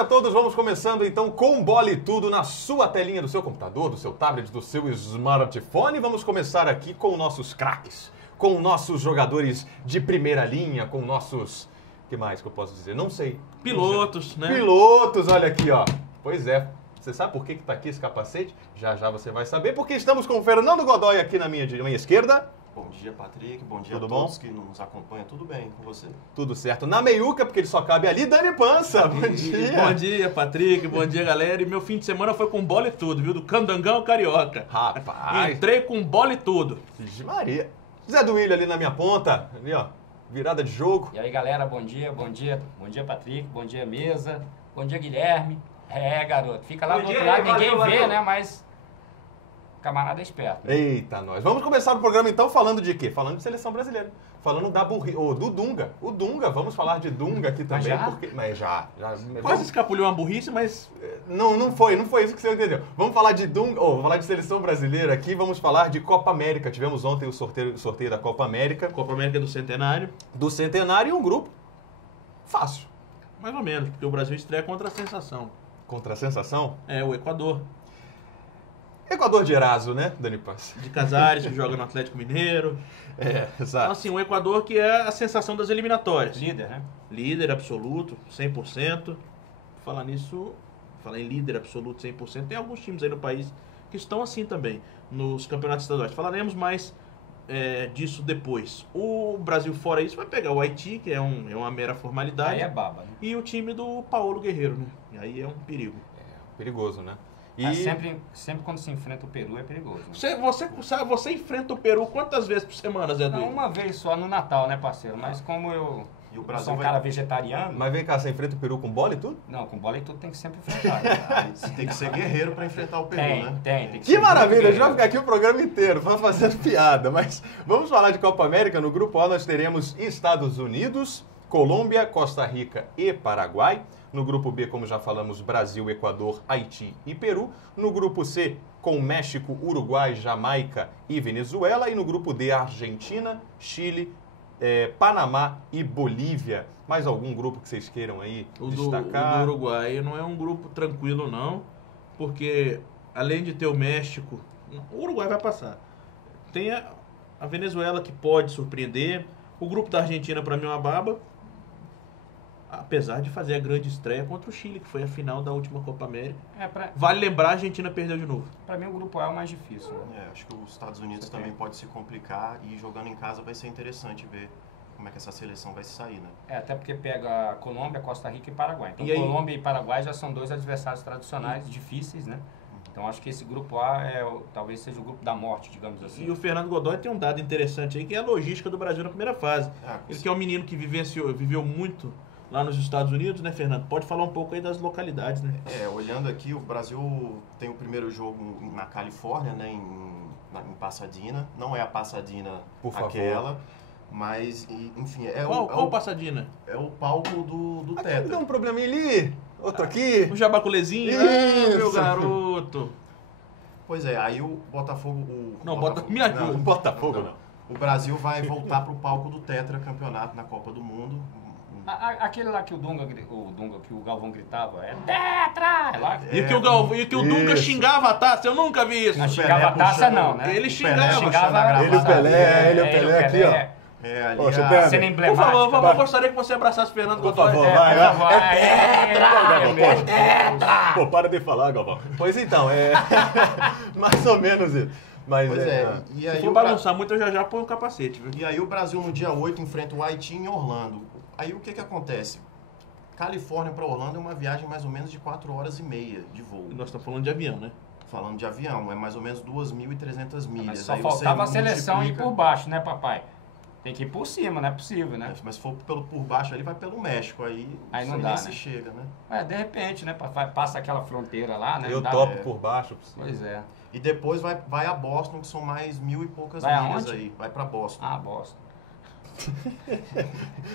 a todos, vamos começando então com Bola e Tudo na sua telinha do seu computador, do seu tablet, do seu smartphone. Vamos começar aqui com nossos craques, com nossos jogadores de primeira linha, com nossos... O que mais que eu posso dizer? Não sei. Pilotos, né? Pilotos, olha aqui, ó. Pois é. Você sabe por que tá aqui esse capacete? Já já você vai saber, porque estamos com o Fernando Godoy aqui na minha esquerda. Bom dia, Patrick. Bom dia Tudo a todos bom? que nos acompanham. Tudo bem com você? Tudo certo. Na meiuca, porque ele só cabe ali, Dani Pança. Bom dia. Bom dia, Patrick. Bom dia, galera. E meu fim de semana foi com bola e tudo, viu? Do Candangão ao Carioca. Rapaz. Entrei com bola e tudo. Vixe Maria. Zé Duílio ali na minha ponta. Ali, ó. Virada de jogo. E aí, galera, bom dia, bom dia. Bom dia, Patrick. Bom dia, mesa. Bom dia, Guilherme. É, garoto. Fica lá Bom do dia, outro lado, ninguém valeu, vê, valeu. né? Mas camarada é esperto. Eita, nós. Vamos começar o programa então falando de quê? Falando de seleção brasileira. Falando da do Dunga. O Dunga, vamos falar de Dunga aqui também. já? Porque... Mas já. Quase escapuliu uma burrice, mas Não foi isso que você entendeu. Vamos falar de Dunga, vamos falar de seleção brasileira aqui, vamos falar de Copa América. Tivemos ontem o sorteio da Copa América, Copa América do Centenário, do Centenário, e um grupo fácil. mais ou menos, porque o Brasil estreia contra a sensação. Contra a sensação. É, o Equador. Equador de Eraso, né, Dani Paz? De Casares, que joga no Atlético Mineiro. É, Então, exato. assim, o Equador que é a sensação das eliminatórias. Líder, né? Líder absoluto, 100%. Falar nisso, falar em líder absoluto, 100%. Tem alguns times aí no país que estão assim também, nos campeonatos estaduais. Falaremos mais disso depois. O Brasil, fora isso, vai pegar o Haiti, que é uma mera formalidade. Aí é baba, né? E o time do Paulo Guerreiro, né? E aí é um perigo. Perigoso, né? Mas sempre quando se enfrenta o Peru é perigoso. Né? Você enfrenta o Peru quantas vezes por semana, Zé Não, Duílio? uma vez só no Natal, né, parceiro? Mas como eu E o sou Brasil um vai... cara vegetariano, Mas vem cá, você enfrenta o Peru com bola e tudo? não, com bola e tudo tem que sempre enfrentar. Né? Aí você tem que ser guerreiro para enfrentar o Peru, né? Tem que Que ser maravilha, a gente vai guerreiro. ficar aqui o programa inteiro fazendo piada, mas vamos falar de Copa América. No grupo A nós teremos Estados Unidos, Colômbia, Costa Rica e Paraguai. No grupo B, como já falamos, Brasil, Equador, Haiti e Peru. No grupo C, com México, Uruguai, Jamaica e Venezuela. E no grupo D, Argentina, Chile, Panamá e Bolívia. Mais algum grupo que vocês queiram aí O destacar? do Uruguai não é um grupo tranquilo, não, porque além de ter o México, o Uruguai vai passar. Tem a Venezuela, que pode surpreender. O grupo da Argentina, para mim, é uma baba, apesar de fazer a grande estreia contra o Chile, que foi a final da última Copa América. Vale lembrar, a Argentina perdeu de novo. Pra mim o grupo A é o mais difícil. Né? Acho que os Estados Unidos também pode se complicar e jogando em casa vai ser interessante ver como é que essa seleção vai se sair, né? Até porque pega Colômbia, Costa Rica e Paraguai. Então E aí? Colômbia e Paraguai já são dois adversários tradicionais, difíceis, né? Então acho que esse grupo A talvez seja o grupo da morte, digamos assim. E o Fernando Godoy tem um dado interessante aí, que é a logística do Brasil na primeira fase. Ele que é um menino que viveu muito lá nos Estados Unidos, né, Fernando? Pode falar um pouco aí das localidades, né? Olhando aqui, o Brasil tem o primeiro jogo na Califórnia, né, em Pasadena. Não é a Pasadena Por favor. aquela, mas, enfim, Qual Passadina? é o palco do Aqui Tetra. deu um probleminha ali, outro aqui. O Jabaculezinho? Isso. Ah, meu garoto! Pois é, aí o Botafogo... Me ajuda. Não, Botafogo não. O Brasil vai voltar para o palco do Tetra Campeonato na Copa do Mundo. Aquele lá que que o Galvão gritava, é Tetra! É lá. E que o Dunga Isso. xingava a taça, eu nunca vi isso. Não xingava a taça puxando- não, né? Ele o xingava, Pelé puxando a gravata. Ele e o Pelé, ele e o É, Pelé aqui, ó. Ali Poxa, a- Pedro. Cena Por emblemática. favor, eu gostaria que você abraçasse o Fernando Por Godoy. favor, É, vai. por favor. Pô, para de falar, Galvão. Pois então, é mais ou menos isso. Mas Pois e Se aí for o Bra- bagunçar muito, eu já ponho o capacete, viu? E aí o Brasil no dia 8 enfrenta o Haiti em Orlando. Aí o que acontece? Califórnia para Orlando é uma viagem mais ou menos de 4 horas e meia de voo. Nós estamos falando de avião, né? Falando de avião, é mais ou menos 2.300 milhas. Mas só Aí você faltava a seleção ir multiplica- por baixo, né, papai? Tem que ir por cima, não é possível, né? Mas se for por baixo ali, vai pelo México. Aí Aí não nem dá, se né? chega, né? De repente, né, papai? Passa aquela fronteira lá, né? eu Dá- topo por baixo. Pois é. E depois vai a Boston, que são mais 1.000 e poucas Vai milhas aonde? aí. Vai para Boston. Ah, bosta.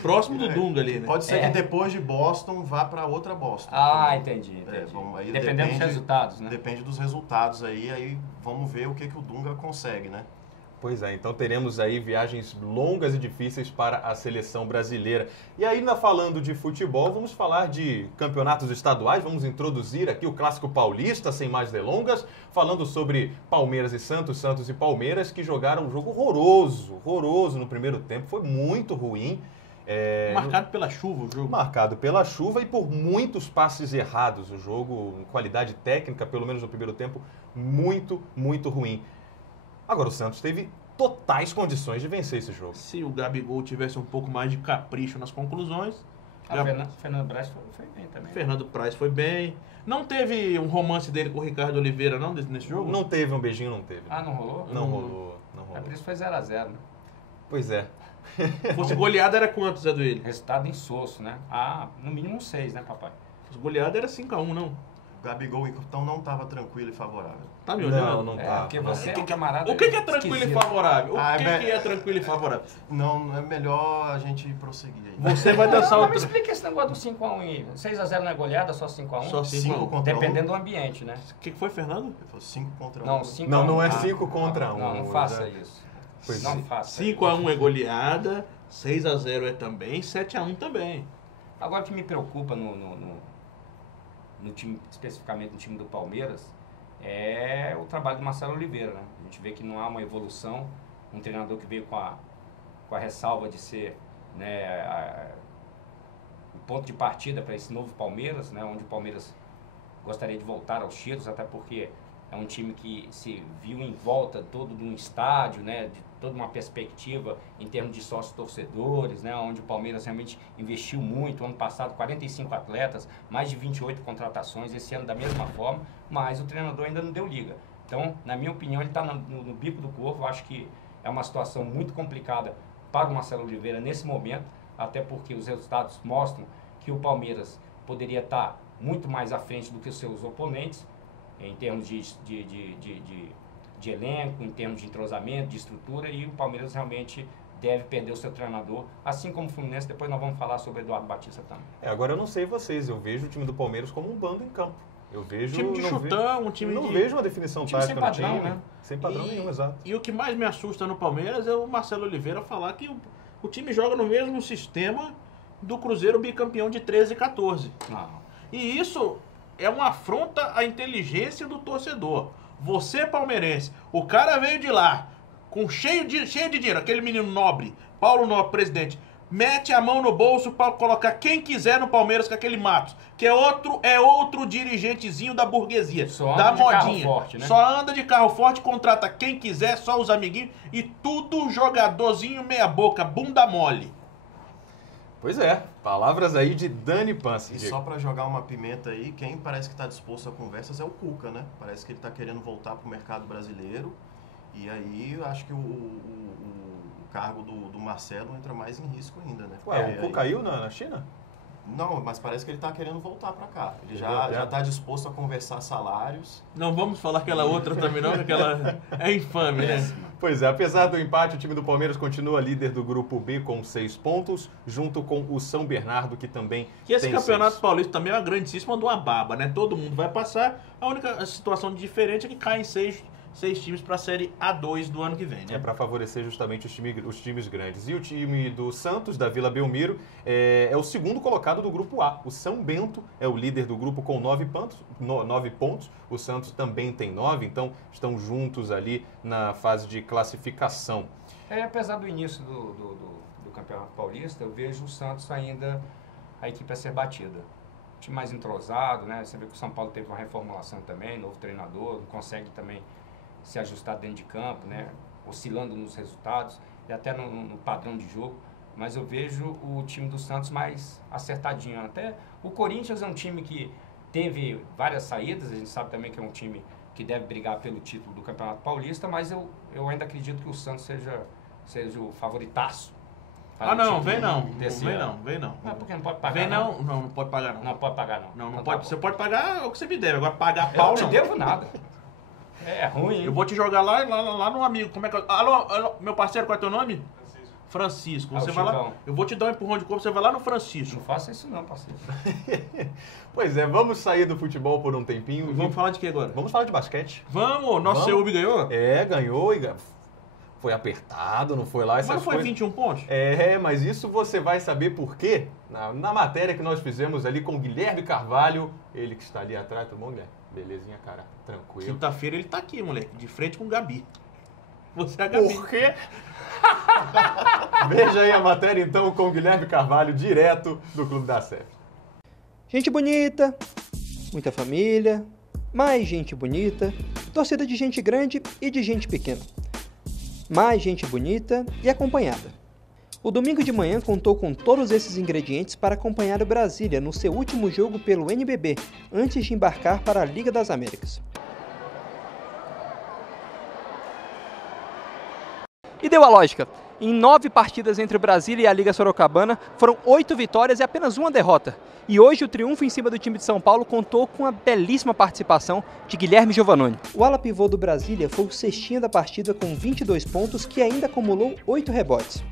Próximo do Dunga ali, né? Pode ser que depois de Boston vá para outra Boston. Ah, entendi. Aí Dependendo dos resultados, né? Depende dos resultados aí vamos ver o que o Dunga consegue, né? Pois é, então teremos aí viagens longas e difíceis para a seleção brasileira. E ainda falando de futebol, vamos falar de campeonatos estaduais, vamos introduzir aqui o Clássico Paulista, sem mais delongas, falando sobre Palmeiras e Santos, Santos e Palmeiras, que jogaram um jogo horroroso no primeiro tempo, foi muito ruim. Marcado pela chuva o jogo. Marcado pela chuva e por muitos passes errados. O jogo, qualidade técnica, pelo menos no primeiro tempo, muito ruim. Agora, o Santos teve totais condições de vencer esse jogo. Se o Gabigol tivesse um pouco mais de capricho nas conclusões... Fernando Praz foi bem também. Fernando Praz foi bem. Não teve um romance dele com o Ricardo Oliveira, não, nesse jogo? Não teve um beijinho, não teve. Ah, não rolou? Não rolou. É por isso que foi 0x0, né? Pois é. Se fosse goleada, era quanto, Zé Duílio? Resultado insosso, né? Ah, no mínimo 6, né, papai? Se fosse goleada, era 5x1, não? O Gabigol, então, não estava tranquilo e favorável. Tá me olhando? Não tá. Porque você é um camarada. O que é tranquilo e esquisito. favorável? Ah, O que é tranquilo e favorável? Não, é melhor a gente prosseguir aí. Você vai dançar Não, o... mas explica esse negócio do 5x1 aí. 6x0 não é goleada, só 5x1? Só 5 5x1. contra 1. Dependendo do ambiente, né? O que foi, Fernando? Ele falou 5 contra 1. Não, 5x1. Não é 5 contra 1. Não faça isso. Pois Não é. faça. 5x1 é goleada, 6x0 é também, 7x1 também. Agora, o que me preocupa no time, especificamente no time do Palmeiras, é o trabalho do Marcelo Oliveira, né? A gente vê que não há uma evolução, um treinador que veio com a ressalva de ser, né, o ponto de partida para esse novo Palmeiras, né, onde o Palmeiras gostaria de voltar aos títulos, até porque é um time que se viu em volta todo de um estádio, né, de toda uma perspectiva em termos de sócios torcedores, né, onde o Palmeiras realmente investiu muito. Ano passado, 45 atletas, mais de 28 contratações, esse ano da mesma forma, mas o treinador ainda não deu liga. Então, na minha opinião, ele está no bico do corvo. Eu acho que é uma situação muito complicada para o Marcelo Oliveira nesse momento, até porque os resultados mostram que o Palmeiras poderia estar muito mais à frente do que os seus oponentes, em termos de elenco, em termos de entrosamento, de estrutura, e o Palmeiras realmente deve perder o seu treinador, assim como o Fluminense. Depois nós vamos falar sobre o Eduardo Batista também. Agora eu não sei vocês, eu vejo o time do Palmeiras como um bando em campo. Eu vejo... Time de chutão, um time não de... vejo uma definição time tática sem padrão, no time. né? Sem padrão nenhum, exato. E o que mais me assusta no Palmeiras é o Marcelo Oliveira falar que o time joga no mesmo sistema do Cruzeiro bicampeão de 13 e 14. Não. E isso é uma afronta à inteligência do torcedor. Você, palmeirense, o cara veio de lá, cheio de dinheiro, aquele menino nobre, Paulo Nobre, presidente, mete a mão no bolso para colocar quem quiser no Palmeiras com aquele Matos, que é outro dirigentezinho da burguesia, Só da anda de carro modinha. forte, né? Só anda de carro forte, contrata quem quiser, só os amiguinhos, e tudo jogadorzinho meia boca, bunda mole. Pois é, palavras aí de Dani E Pansi. só para jogar uma pimenta aí, quem parece que está disposto a conversas é o Cuca, né? Parece que ele está querendo voltar para o mercado brasileiro. E aí eu acho que o cargo do Marcelo entra mais em risco ainda, né? Ué, o Cuca caiu na China? Não, mas parece que ele está querendo voltar para cá. Ele Entendeu? já está disposto a conversar salários. Não vamos falar aquela outra também não, que aquela é infame, né? Pois é, apesar do empate, o time do Palmeiras continua líder do grupo B com 6 pontos, junto com o São Bernardo, que também E esse tem campeonato 6. paulista também é uma grandíssima de uma baba, né? Todo mundo vai passar. A única situação diferente é que caem seis times para a Série A2 do ano que vem, né? É para favorecer justamente os times grandes. E o time do Santos, da Vila Belmiro, é o segundo colocado do grupo A. O São Bento é o líder do grupo com 9 pontos. O Santos também tem 9, então estão juntos ali na fase de classificação. Apesar do início do Campeonato Paulista, eu vejo o Santos ainda a equipe a ser batida. O time mais entrosado, né? Você vê que o São Paulo teve uma reformulação também, novo treinador, não consegue também se ajustar dentro de campo, né? Oscilando nos resultados e até no padrão de jogo. Mas eu vejo o time do Santos mais acertadinho. Até o Corinthians é um time que teve várias saídas, a gente sabe também que é um time que deve brigar pelo título do Campeonato Paulista, mas eu ainda acredito que o Santos seja o favoritaço. Ah, não, vem não. Vem não. Não, porque não pode pagar. Vem não, não pode pagar não. Não pode pagar, não. Não Então pode. tá Você bom. pode pagar o que você me deve, agora pagar Eu pau não te não. devo nada. É ruim, hein? Eu vou te jogar lá no amigo. Como é que alô, meu parceiro, qual é teu nome? Francisco. Você o vai lá. Chicão. Eu vou te dar um empurrão de corpo, você vai lá no Francisco. Não faça isso não, parceiro. Pois é, vamos sair do futebol por um tempinho. Vamos falar de que agora? Vamos falar de basquete. Vamos, nosso Vamos. CEUB ganhou? Ganhou e Foi apertado, não foi lá essas Mas não foi coisas. 21 pontos? Mas isso você vai saber por quê na matéria que nós fizemos ali com o Guilherme Carvalho, ele que está ali atrás, tá bom, Guilherme? Belezinha, cara, tranquilo. Quinta-feira ele tá aqui, moleque, de frente com o Gabi. Você é a Gabi. Por quê? Veja aí a matéria então com o Guilherme Carvalho, direto do Clube da CEF. Gente bonita, muita família, mais gente bonita, torcida de gente grande e de gente pequena. Mais gente bonita e acompanhada. O domingo de manhã contou com todos esses ingredientes para acompanhar o Brasília no seu último jogo pelo NBB, antes de embarcar para a Liga das Américas. E deu a lógica. Em 9 partidas entre o Brasília e a Liga Sorocabana, foram 8 vitórias e apenas uma derrota. E hoje o triunfo em cima do time de São Paulo contou com a belíssima participação de Guilherme Giovannoni. O ala pivô do Brasília foi o cestinha da partida com 22 pontos, que ainda acumulou 8 rebotes.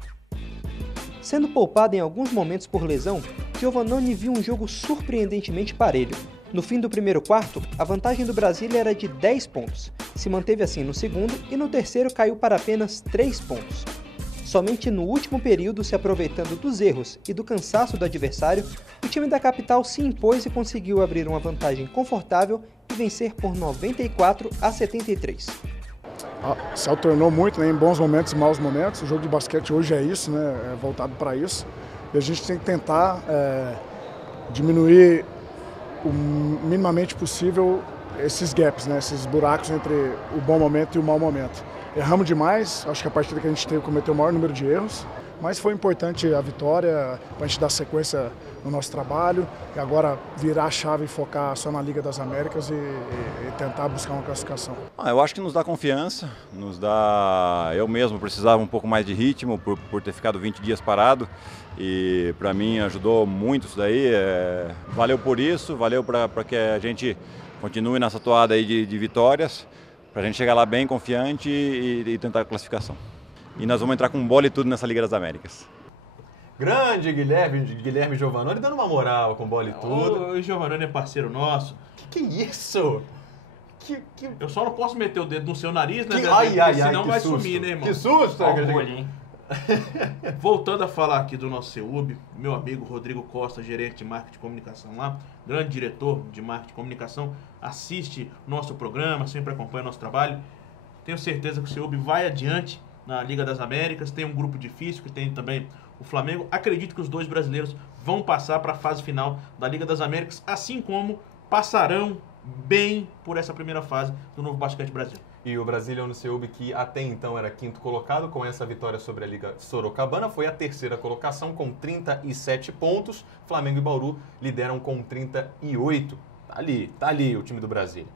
Sendo poupado em alguns momentos por lesão, Giovannoni viu um jogo surpreendentemente parelho. No fim do primeiro quarto, a vantagem do Brasília era de 10 pontos. Se manteve assim no segundo e no terceiro caiu para apenas 3 pontos. Somente no último período, se aproveitando dos erros e do cansaço do adversário, o time da capital se impôs e conseguiu abrir uma vantagem confortável e vencer por 94-73. Se alternou muito, né, em bons momentos e maus momentos. O jogo de basquete hoje é isso, né, é voltado para isso. E a gente tem que tentar diminuir o minimamente possível esses gaps, né, esses buracos entre o bom momento e o mau momento. Erramos demais, acho que a partida que a gente teve cometeu o maior número de erros, mas foi importante a vitória para a gente dar sequência no nosso trabalho e agora virar a chave e focar só na Liga das Américas e tentar buscar uma classificação. Eu acho que nos dá confiança, eu mesmo precisava um pouco mais de ritmo por ter ficado 20 dias parado e para mim ajudou muito isso daí, valeu por isso, valeu para que a gente continue nessa toada aí de vitórias, para a gente chegar lá bem confiante e tentar a classificação. E nós vamos entrar com bola e tudo nessa Liga das Américas. Grande Guilherme Giovannoni dando uma moral com bola e tudo. O Giovannoni é parceiro nosso. Que isso? Eu só não posso meter o dedo no seu nariz, né? Senão vai susto. sumir, né, irmão? Que susto! Orgulho, hein? Voltando a falar aqui do nosso CEUB, meu amigo Rodrigo Costa, gerente de marketing e comunicação lá, grande diretor de marketing e comunicação, assiste nosso programa, sempre acompanha nosso trabalho. Tenho certeza que o CEUB vai adiante na Liga das Américas, tem um grupo difícil, que tem também o Flamengo. Acredito que os dois brasileiros vão passar para a fase final da Liga das Américas, assim como passarão bem por essa primeira fase do Novo Basquete Brasil. E o Brasília no CEUB, que até então era quinto colocado, com essa vitória sobre a Liga Sorocabana, foi a terceira colocação com 37 pontos. Flamengo e Bauru lideram com 38. Tá ali o time do Brasília.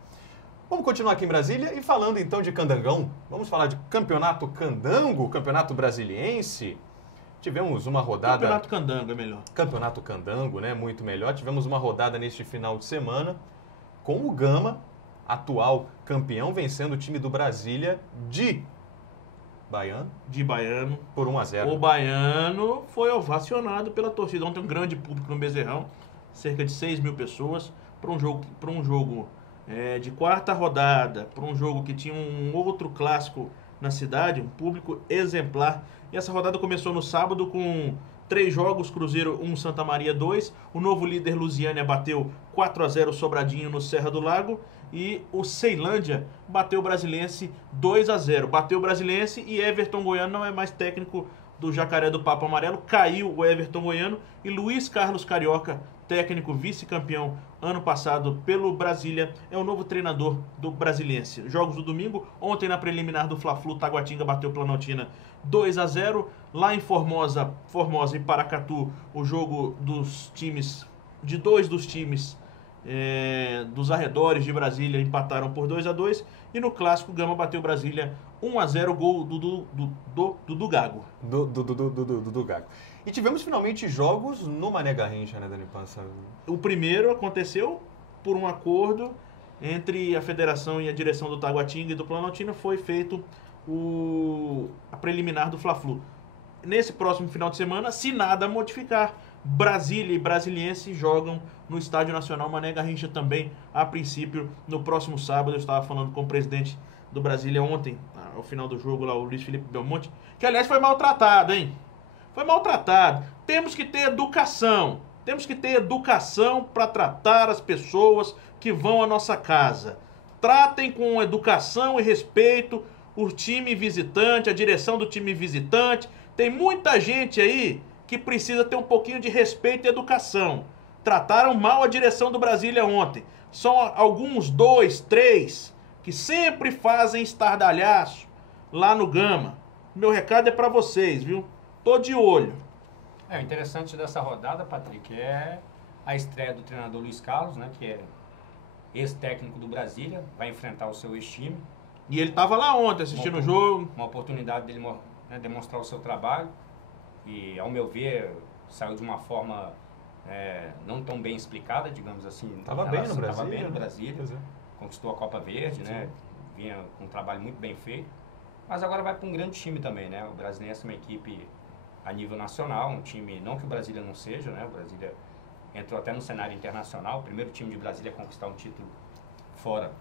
Vamos continuar aqui em Brasília e falando então de Candangão. Vamos falar de Campeonato Candango, Campeonato Brasiliense. Tivemos uma rodada... Campeonato Candango é melhor. Campeonato Candango, né? Muito melhor. Tivemos uma rodada neste final de semana com o Gama, atual campeão, vencendo o time do Brasília de Baiano. Por 1-0. O Baiano foi ovacionado pela torcida. Ontem um grande público no Bezerrão, cerca de 6 mil pessoas, para um jogo de quarta rodada, para um jogo que tinha um outro clássico na cidade, um público exemplar. E essa rodada começou no sábado com 3 jogos, Cruzeiro 1, Santa Maria 2. O novo líder Lusiânia bateu 4-0 Sobradinho no Serra do Lago. E o Ceilândia bateu o Brasiliense 2-0. Bateu o Brasiliense e Everton Goiano não é mais técnico do Jacaré do Papo Amarelo. Caiu o Everton Goiano e Luiz Carlos Carioca, técnico vice-campeão ano passado pelo Brasília, é o novo treinador do Brasiliense. Jogos do domingo, ontem na preliminar do Fla-Flu, Taguatinga bateu Planaltina 2-0. Lá em Formosa e Paracatu, o jogo dos times, de 2 dos times dos arredores de Brasília empataram por 2-2. E no clássico, Gama bateu Brasília 1-0, gol do Dudu Gago. Do Gago. E tivemos finalmente jogos no Mané Garrincha, né, Dani Pança? O primeiro aconteceu por um acordo entre a federação e a direção do Taguatinga e do Planaltina. Foi feito a preliminar do Fla-Flu. Nesse próximo final de semana, se nada modificar, Brasília e Brasiliense jogam no Estádio Nacional Mané Garrincha também, a princípio, no próximo sábado. Eu estava falando com o presidente do Brasília ontem, ao final do jogo lá, o Luiz Felipe Belmonte, que aliás foi maltratado, hein? Foi maltratado. Temos que ter educação. Temos que ter educação para tratar as pessoas que vão à nossa casa. Tratem com educação e respeito o time visitante, a direção do time visitante. Tem muita gente aí que precisa ter um pouquinho de respeito e educação. Trataram mal a direção do Brasília ontem. São alguns, 2, 3, que sempre fazem estardalhaço lá no Gama. Meu recado é para vocês, viu? Tô de olho. O interessante dessa rodada, Patrick, é a estreia do treinador Luiz Carlos, né, que é ex-técnico do Brasília, vai enfrentar o seu ex-time. E ele tava lá ontem assistindo o jogo. Uma oportunidade dele, né, demonstrar o seu trabalho. E, ao meu ver, saiu de uma forma não tão bem explicada, digamos assim. Estava bem no Brasil. Estava bem no Brasília. Né? Conquistou a Copa Verde, né? Vinha com um trabalho muito bem feito. Mas agora vai para um grande time também, né? O Brasiliense é uma equipe a nível nacional, um time, não que o Brasília não seja, né? O Brasília entrou até no cenário internacional, o primeiro time de Brasília a conquistar um título fora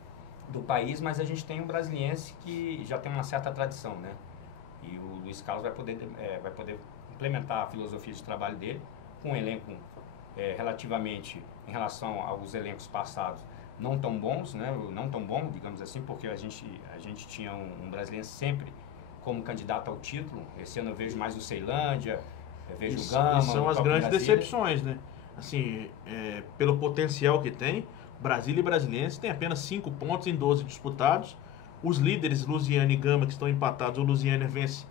do país, mas a gente tem um brasiliense que já tem uma certa tradição, né? E o Luiz Carlos vai poder implementar a filosofia de trabalho dele com um elenco relativamente, em relação aos elencos passados, não tão bons, né? Não tão bom, digamos assim, porque a gente tinha um brasiliense sempre como candidato ao título. Esse ano eu vejo mais o Ceilândia, eu vejo o Gama. São as grandes decepções, né? Assim, pelo potencial que tem, Brasília e Brasiliense tem apenas 5 pontos em 12 disputados. Os líderes, Lusiana e Gama, que estão empatados, o Lusiana vence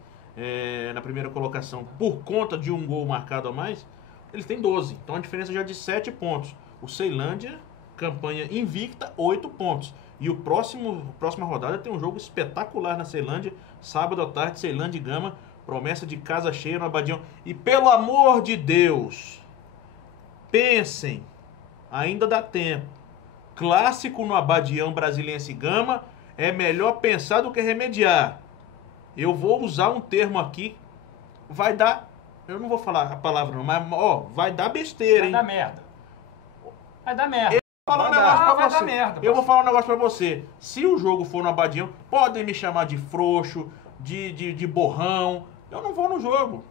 na primeira colocação por conta de um gol marcado a mais, eles têm 12. Então a diferença já é de 7 pontos. O Ceilândia, campanha invicta, 8 pontos. E a próxima rodada tem um jogo espetacular na Ceilândia, sábado à tarde, Ceilândia e Gama, promessa de casa cheia no Abadião. E pelo amor de Deus, pensem, ainda dá tempo. Clássico no Abadião, Brasiliense e Gama, é melhor pensar do que remediar. Eu vou usar um termo aqui, vai dar, eu não vou falar a palavra não, mas vai dar besteira, hein? Vai dar merda. Vai dar merda. Eu vou falar um negócio pra você. Se o jogo for no Abadião, podem me chamar de frouxo, de borrão. Eu não vou no jogo.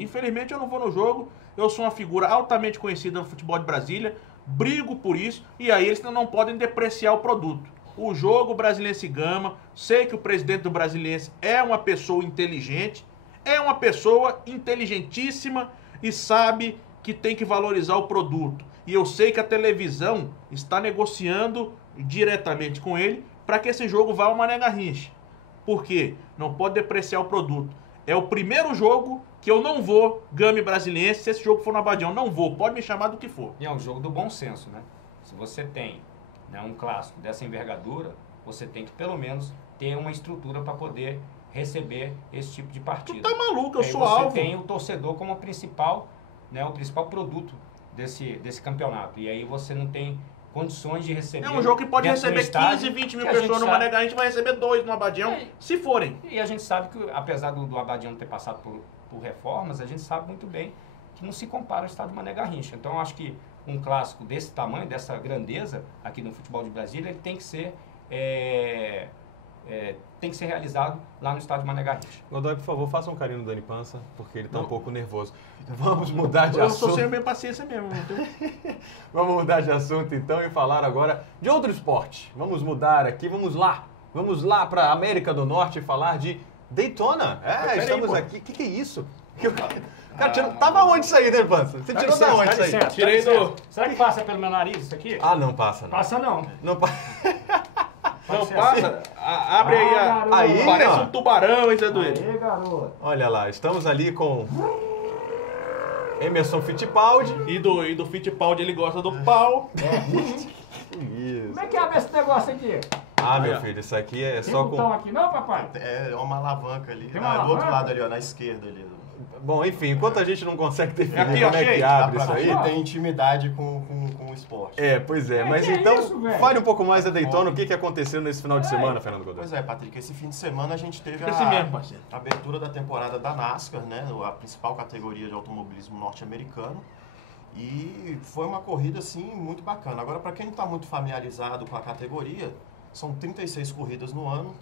Infelizmente eu não vou no jogo. Eu sou uma figura altamente conhecida no futebol de Brasília. Brigo por isso. E aí eles não podem depreciar o produto. O jogo Brasiliense e Gama. Sei que o presidente do Brasiliense é uma pessoa inteligente. É uma pessoa inteligentíssima. E sabe que tem que valorizar o produto. E eu sei que a televisão está negociando diretamente com ele para que esse jogo vá ao Mané Garrincha. Por quê? Não pode depreciar o produto. É o primeiro jogo que eu não vou, Gama e Brasiliense, se esse jogo for no Abadião. Não vou, pode me chamar do que for. E é um jogo do bom senso, né? Se você tem, né, um clássico dessa envergadura, você tem que pelo menos ter uma estrutura para poder receber esse tipo de partida. Tu tá maluco, eu sou alvo. alvo. Você tem o torcedor como o principal produto desse campeonato. E aí você não tem condições de receber. É um jogo que pode receber 15, 20 mil pessoas no Mané Garrincha, vai receber 2 no Abadião, se forem. E a gente sabe que, apesar do Abadião ter passado por reformas, a gente sabe muito bem que não se compara ao estado do Mané Garrincha. Então eu acho que um clássico desse tamanho, dessa grandeza aqui no futebol de Brasília, ele tem que ser realizado lá no estádio Mané Garrincha. Godoy, por favor, faça um carinho no Dani Pança, porque ele está um pouco nervoso. Vamos mudar de assunto. Eu sou sem minha paciência mesmo. Vamos mudar de assunto então e falar agora de outro esporte. Vamos mudar aqui, vamos lá para a América do Norte e falar de Daytona. Estamos aqui. O que é isso? Cara, tava onde isso aí, Dani Pança? Você tirou da onde isso aí? Tirei do... Será que passa pelo meu nariz isso aqui? Ah, não passa não. Passa não. Não passa. Não passa? Abre aí, parece um tubarão, hein, Zé Duílio? Aí, garoto. Olha lá, estamos ali com Emerson Fittipaldi. E do Fittipaldi ele gosta do pau. Isso. Como é que abre esse negócio aqui? Ah, meu filho, isso aqui é Tem só botão com... aqui não, papai? É uma alavanca ali. Tem uma Do outro alavanca? lado ali, ó, na esquerda ali. Bom, enfim, enquanto a gente não consegue definir Aqui, como é achei. que Dá abre pra isso ver aí... que tem intimidade com o esporte. Pois é. Mas que então, isso, velho? fale um pouco mais da Daytona, o que aconteceu nesse final de semana, Fernando Godoy? Pois é, Patrick, esse fim de semana a gente teve Fica assim mesmo, parceiro. a abertura da temporada da NASCAR, né, a principal categoria de automobilismo norte-americano. E foi uma corrida, assim, muito bacana. Agora, para quem não está muito familiarizado com a categoria, são 36 corridas no ano,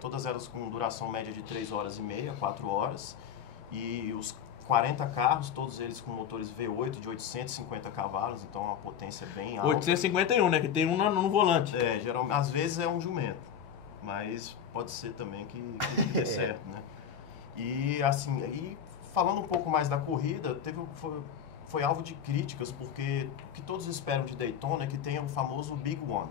todas elas com duração média de 3 horas e meia, 4 horas. E os 40 carros, todos eles com motores V8 de 850 cavalos, então uma potência bem alta. 851, né? Que tem um no volante. Geralmente, às vezes é um jumento, mas pode ser também que dê certo, né? E assim, falando um pouco mais da corrida, foi alvo de críticas, porque o que todos esperam de Daytona é que tenha o famoso Big One.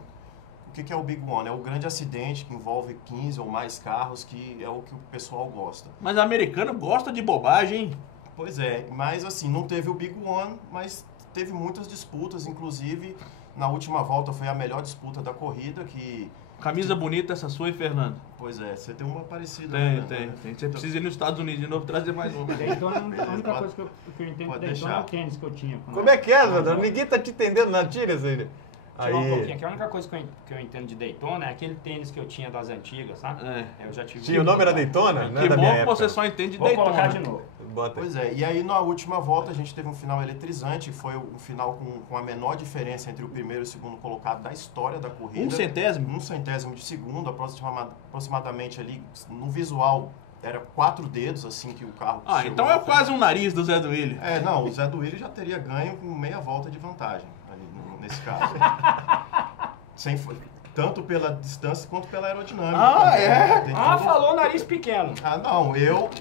O que é o Big One? É o grande acidente que envolve 15 ou mais carros, que é o que o pessoal gosta. Mas o americano gosta de bobagem, hein? Pois é, mas assim, não teve o Big One, mas teve muitas disputas, inclusive na última volta foi a melhor disputa da corrida, que... Camisa bonita essa sua, hein, Fernando? Pois é, você tem uma parecida. Tem. Você precisa ir nos Estados Unidos de novo trazer mais uma. Daytona, a única coisa que eu entendo de Daytona é o tênis que eu tinha. Como é que é, Jordão? Ninguém tá te entendendo, não tira isso aí. Tirar um pouquinho, que a única coisa que eu entendo de Daytona é aquele tênis que eu tinha das antigas, sabe? Eu já tive. Sim, o nome era Daytona? Não é Que da bom minha que época. você só entende de Vou Daytona. colocar de novo. Bota. Pois é, e aí na última volta a gente teve um final eletrizante, foi um final com a menor diferença entre o primeiro e o segundo colocado da história da corrida. 1/100? 1/100 de segundo, aproximadamente ali no visual era 4 dedos assim que o carro... chegou então na é frente. quase um nariz do Zé Duílio. Não, o Zé Duílio já teria ganho com meia volta de vantagem ali, nesse caso. Tanto pela distância quanto pela aerodinâmica. Tem todo- Falou nariz pequeno.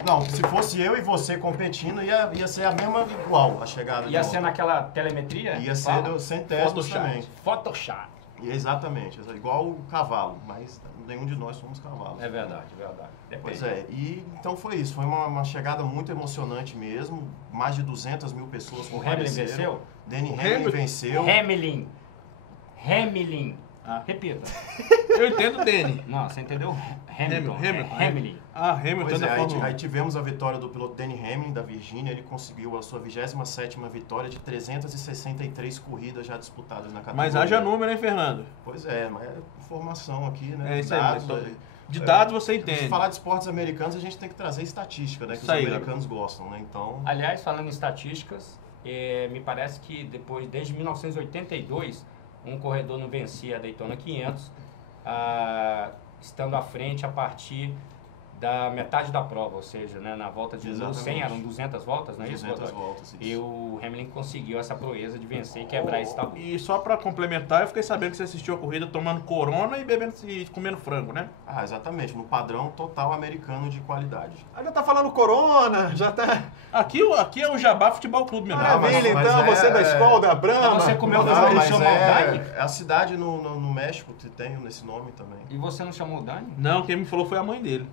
Não, se fosse eu e você competindo, ia ser a mesma igual a chegada. Ia de ser volta. naquela telemetria? Ia ser do centésimos também. Photoshop. Exatamente, igual o cavalo, mas nenhum de nós somos cavalos. É verdade. Depende. Pois é, e então foi isso, foi uma chegada muito emocionante mesmo, mais de 200 mil pessoas O Hamilton compareceram. venceu? Denny Hamlin venceu. Hamilton. Repita. Eu entendo o Danny. Não, você entendeu? Hamilton. Hamilton. Hamilton Pois da é, Fórmula 1. aí tivemos a vitória do piloto Denny Hamlin da Virgínia, ele conseguiu a sua 27ª vitória de 363 corridas já disputadas na categoria. Mas haja número, hein, Fernando? Pois é, mas é informação aqui, né? É isso aí, Dados, mas de dados você Se entende. falar de esportes americanos, a gente tem que trazer estatística, né? Que Isso aí, os americanos gostam, né? Então, Aliás, falando em estatísticas, me parece que desde 1982, um corredor não vencia a Daytona 500, estando à frente a partir da metade da prova, ou seja, né, na volta de 100 eram 200 voltas, não é isso? 200 voltas. Isso. E o Hamilton conseguiu essa proeza de vencer e quebrar esse tabu. E só pra complementar, eu fiquei sabendo que você assistiu a corrida tomando corona e comendo frango, né? Exatamente, no padrão total americano de qualidade. Já tá falando corona, já tá... Aqui é o Jabá Futebol Clube, meu irmão. Maravilha, então, você é da escola da Brahma. Você comeu Não, frango e mas chamou o Dani? é a cidade no México que tem esse nome também. E você não chamou o Dani? Não, quem me falou foi a mãe dele.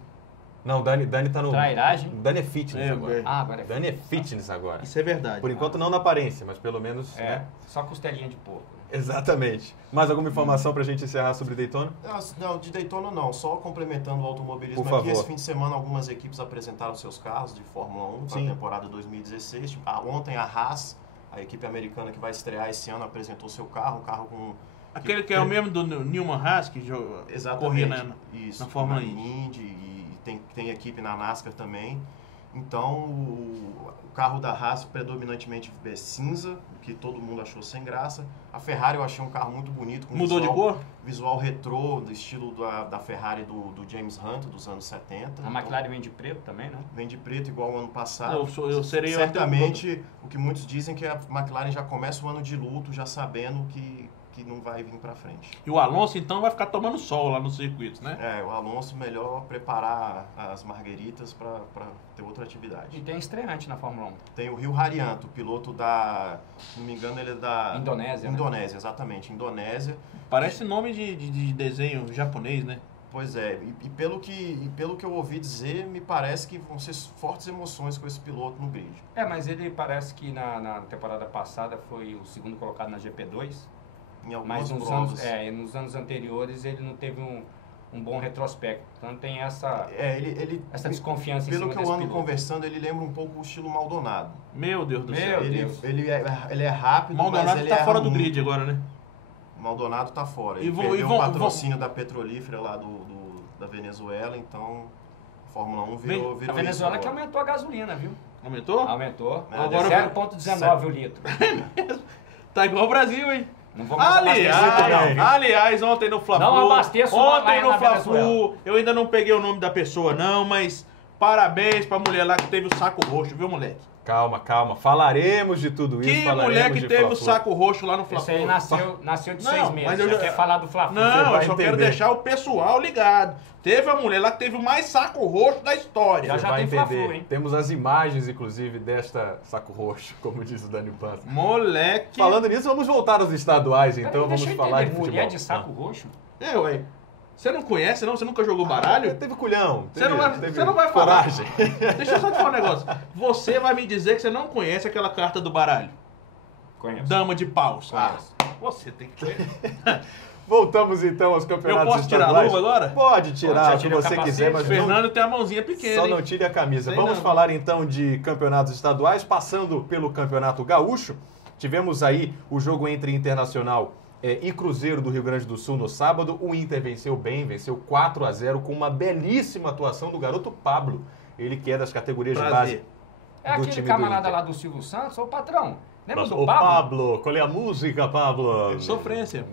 Não, Dani tá no... Trairagem? Dani é fitness agora. Agora é Dani é fitness agora. Isso é verdade. Por enquanto não na aparência, mas pelo menos... né? Só costelinha de porco. Exatamente. Mais alguma informação pra gente encerrar sobre Daytona? Não, de Daytona não, só complementando o automobilismo Por favor. aqui, esse fim de semana algumas equipes apresentaram seus carros de Fórmula 1 para a Sim. temporada 2016. Ontem a Haas, a equipe americana que vai estrear esse ano, apresentou seu carro, um carro com... Aquele que é o mesmo do Newman Haas, que corria na Fórmula na E. Indy, e tem equipe na NASCAR também. Então, o carro da Haas predominantemente é cinza, que todo mundo achou sem graça. A Ferrari eu achei um carro muito bonito. Com Mudou de cor? Visual retrô, do estilo da Ferrari do James Hunt, dos anos 70. A McLaren vem de preto também, né? Vem de preto igual o ano passado. Eu serei Certamente, o que muitos dizem que a McLaren já começa o ano de luto, já sabendo que não vai vir para frente. E o Alonso, então, vai ficar tomando sol lá no circuito, né? O Alonso melhor preparar as margueritas para ter outra atividade. E tem estreante na Fórmula 1. Tem o Rio Harianto, piloto se não me engano, ele é da... Indonésia, né? Indonésia, exatamente, Indonésia. Parece nome de desenho japonês, né? Pois é, e pelo que eu ouvi dizer, me parece que vão ser fortes emoções com esse piloto no grid. Mas ele parece que na temporada passada foi o segundo colocado na GP2. Em algumas Mas provas. nos anos anteriores ele não teve um bom retrospecto. Então tem essa desconfiança em Pelo cima que eu desse ando piloto. conversando, ele lembra um pouco o estilo Maldonado. Meu Deus do céu. Ele é rápido, mas Maldonado ele tá erra fora do muito. grid agora, né? Maldonado tá fora. Ele E perdeu o patrocínio da petrolífera lá da Venezuela, então a Fórmula 1 virou A Venezuela isso que agora. aumentou a gasolina, viu? Aumentou? Aumentou. Agora 0,19 o litro. Tá igual o Brasil, hein? Não vou mais abastecer, não. Aliás, ontem no Fla-Flu... Não abasteço Ontem no na Fla-Flu, Venezuela. eu ainda não peguei o nome da pessoa, não, mas parabéns pra mulher lá que teve o saco roxo, viu, moleque? Calma, calma. Falaremos de tudo isso. Que mulher que teve o saco roxo lá no Esse Fla-Flu? aí nasceu de Não, 6 meses. mas eu Já já- quer falar do Fla-Flu. Não, vai eu só quero entender. deixar o pessoal ligado. Teve a mulher lá que teve o mais saco roxo da história. Já Você vai tem entender. Fla-Flu, hein? Temos as imagens, inclusive, desta saco roxo, como diz o Dani Panza. Moleque. Falando nisso, vamos voltar aos estaduais, então. Peraí, Vamos deixa eu falar de entender, futebol. mulher de saco roxo? É, ué. Você não conhece, não? Você nunca jogou baralho? Teve culhão. Você não vai, teve você não vai falar. coragem. Deixa eu só te falar um negócio. Você vai me dizer que você não conhece aquela carta do baralho. Conheço. Dama de paus. Conheço. Você tem que conhecer. Voltamos então aos campeonatos Eu posso tirar a estaduais. luva agora? Pode tirar Já o que tirei o você capacete, quiser, mas O Fernando tem a mãozinha pequena, só hein? não tire a camisa. Sei Vamos não. falar então de campeonatos estaduais, passando pelo Campeonato Gaúcho. Tivemos aí o jogo entre Internacional e Cruzeiro do Rio Grande do Sul no sábado. O Inter venceu bem, venceu 4-0 com uma belíssima atuação do garoto Pablo. Ele que é das categorias de base. Prazer. É do aquele time do camarada Inter. lá do Silvio Santos, ô patrão. Lembra Nossa, do ô, Pablo? Pablo, qual é a música, Pablo? Sofrência.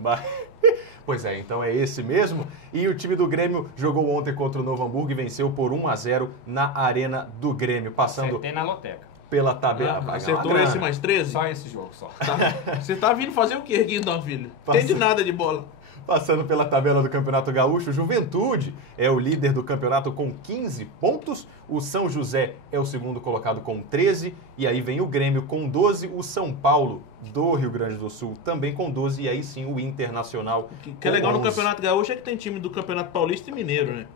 Pois é, então é esse mesmo. E o time do Grêmio jogou ontem contra o Novo Hamburgo e venceu por 1-0 na Arena do Grêmio, passando Acertei na loteca. pela tabela. Ah, acertou esse mais 13? Só esse jogo, só. Você tá vindo fazer o quê, Guindão, filho? Passa- Entende nada de bola. Passando pela tabela do Campeonato Gaúcho, Juventude é o líder do campeonato com 15 pontos. O São José é o segundo colocado com 13. E aí vem o Grêmio com 12. O São Paulo do Rio Grande do Sul também com 12. E aí sim o Internacional. O que é com legal no 11. Campeonato Gaúcho é que tem time do Campeonato Paulista e Mineiro, né?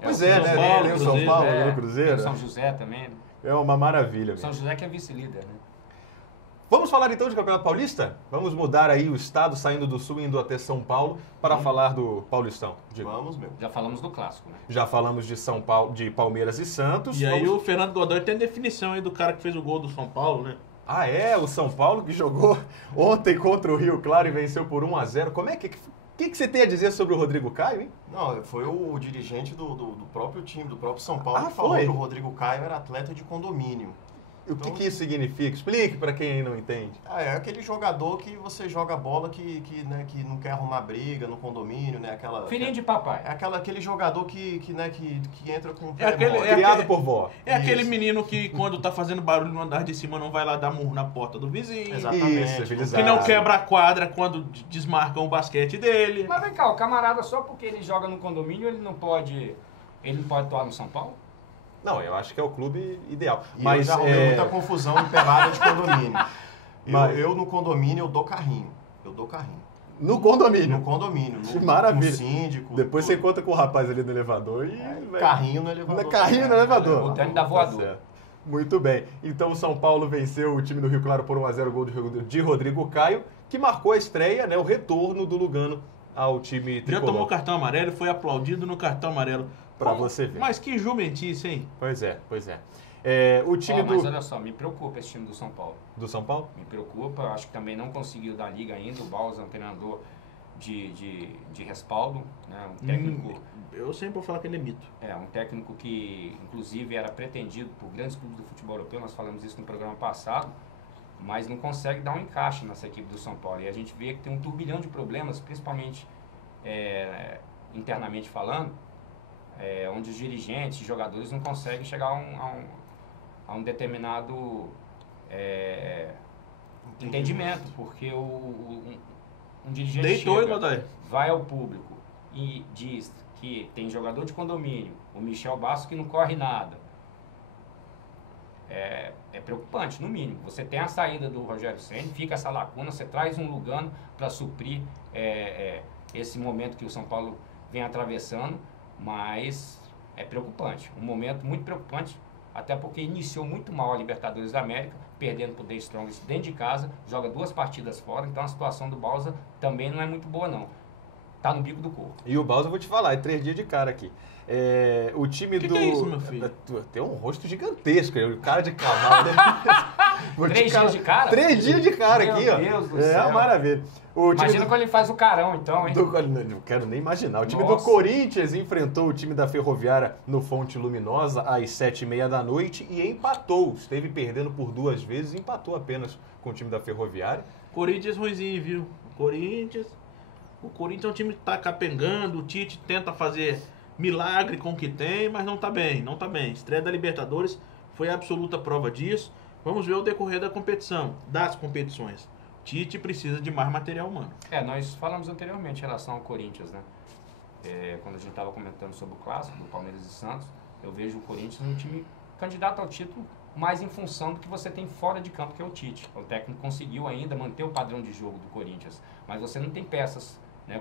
Pois o é, São né? Paulo, Tem o São Cruzeiro, Paulo, É, tem o Cruzeiro. tem o São José também. É uma maravilha. O São mesmo. José que é vice-líder, né? Vamos falar então de Campeonato Paulista? Vamos mudar aí o estado, saindo do Sul e indo até São Paulo, para falar do Paulistão. Diego. Vamos, meu. Já falamos do clássico, né? Já falamos de São Paulo, de Palmeiras e Santos. E aí Vamos- o Fernando Godoy tem a definição aí do cara que fez o gol do São Paulo, né? Ah, é? O São Paulo que jogou ontem contra o Rio Claro e venceu por 1-0. Como é que... O que você tem a dizer sobre o Rodrigo Caio, hein? Não, foi o dirigente do próprio time, do próprio São Paulo, Ah, que falou foi? que o Rodrigo Caio era atleta de condomínio. O que isso significa? Explique para quem não entende. Ah, é aquele jogador que você joga bola que não quer arrumar briga no condomínio, né? Filhinho de papai. É aquele jogador que entra com É aquele- mole. é Criado aquele- por vó. É aquele Isso. menino que quando tá fazendo barulho no andar de cima não vai lá dar murro na porta do vizinho. Exatamente. Isso, Que civilizado. não quebra a quadra quando desmarcam o basquete dele. Mas vem cá, o camarada só porque ele joga no condomínio, ele não pode atuar no São Paulo? Não, eu acho que é o clube ideal. E Mas eu já arrumei muita confusão em pelada de condomínio. Mas- Eu no condomínio, eu dou carrinho. Eu dou carrinho. no condomínio. No condomínio. Que maravilha. No síndico. Depois tudo. você encontra com o rapaz ali no elevador e... vai- Carrinho no elevador. Carrinho no elevador. O Dani da Tá voadora. certo. Muito bem. Então o São Paulo venceu o time do Rio Claro por 1-0, gol de Rodrigo Caio, que marcou a estreia, né, o retorno do Lugano ao time Já tricolor. tomou cartão amarelo, foi aplaudido no cartão amarelo. Pra você ver. Mas que jumentice, hein? Pois é. O time Mas do olha só, me preocupa esse time do São Paulo. São Paulo? Me preocupa, acho que também não conseguiu dar liga ainda. O Balsa é um treinador de respaldo, né? Um técnico, Eu sempre vou falar que ele é mito. um técnico que inclusive era pretendido por grandes clubes do futebol europeu, nós falamos isso no programa passado, mas não consegue dar um encaixe nessa equipe do São Paulo. E a gente vê que tem um turbilhão de problemas, principalmente internamente falando, onde os dirigentes, os jogadores não conseguem chegar a um determinado entendimento, porque um dirigente Deitou, hein, chega, Godoy? vai ao público e diz que tem jogador de condomínio, o Michel Basso, que não corre nada. É preocupante, no mínimo. Você tem a saída do Rogério Ceni, fica essa lacuna, você traz um Lugano para suprir esse momento que o São Paulo vem atravessando, mas é preocupante. Um momento muito preocupante, até porque iniciou muito mal a Libertadores da América, perdendo para o The Strongest dentro de casa, joga 2 partidas fora, então a situação do Balsa também não é muito boa, não. Tá no bico do corpo. E o Balsa, eu vou te falar, é 3 dias de cara aqui. O time Que do... é isso, meu filho? Tem um rosto gigantesco, o cara de cavalo. 3 dias de cara? 3 dias de cara aqui, ó. Meu Deus do É céu. maravilha. Imagina quando ele faz o carão, então, hein? Não quero nem imaginar. O time do Nossa. Corinthians enfrentou o time da Ferroviária no Fonte Luminosa às 7h30 da noite e empatou. Esteve perdendo por 2 vezes e empatou apenas com o time da Ferroviária. Corinthians ruimzinho, viu? O Corinthians é um time que tá capengando, o Tite tenta fazer milagre com o que tem, mas não tá bem. Estreia da Libertadores foi a absoluta prova disso. Vamos ver o decorrer das competições. Tite precisa de mais material humano. Nós falamos anteriormente em relação ao Corinthians, né? Quando a gente estava comentando sobre o clássico do Palmeiras e Santos, eu vejo o Corinthians um time candidato ao título, mais em função do que você tem fora de campo, que é o Tite. O técnico conseguiu ainda manter o padrão de jogo do Corinthians, mas você não tem peças, né,